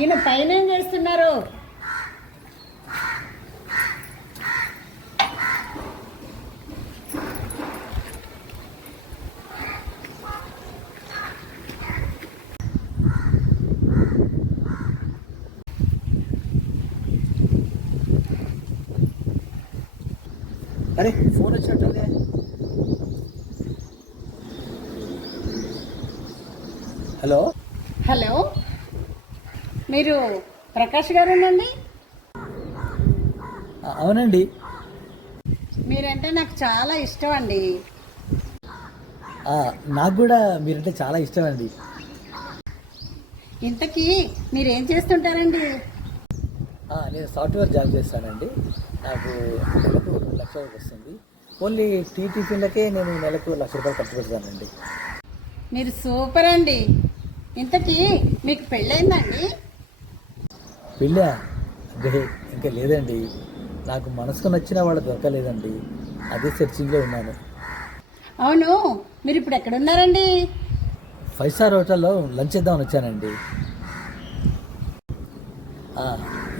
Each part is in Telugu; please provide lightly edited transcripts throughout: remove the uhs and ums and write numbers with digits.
ఈయన పైన ఏం చేస్తున్నారు? అరే ఫోన్ వచ్చినట్టుందే. హలో హలో, మీరు ప్రకాష్ గారేనండి? అవునండి. మీరంటే నాకు చాలా ఇష్టం అండి. నాకు కూడా మీరంటే చాలా ఇష్టం అండి. ఇంతకీ మీరేం చేస్తుంటారండి? నేను సాఫ్ట్వేర్ జాబ్ చేస్తానండి. నాకు నెలకు 2 లక్షల వరకు వస్తుంది. ఓన్లీ టిఫిన్లకే నేను నెలకు 1,00,000 రూపాయలు ఖర్చు పెడతానండి. మీరు సూపర్ అండి. ఇంతకీ మీకు పెళ్ళైందండి? పెళ్ళా? అదే ఇంకా లేదండి. నాకు మనసుకు నచ్చిన వాళ్ళు దొరకలేదండి. అదే సెర్చింగ్లో ఉన్నాను. అవును, మీరు ఇప్పుడు ఎక్కడున్నారండి? 5 స్టార్ హోటల్లో లంచ్ చేద్దామని వచ్చానండి.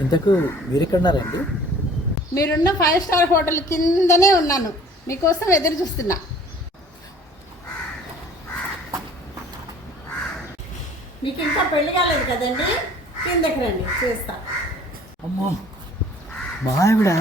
ఇంతకు మీరెక్కడున్నారండి? మీరున్న 5 స్టార్ హోటల్ కిందనే ఉన్నాను. మీకోసం ఎదురు చూస్తున్నా. మీకు ఇంకా పెళ్లి కాలేదు కదండి? కిందకి రండి, చేస్తా. అమ్మో, మా ఆవిడ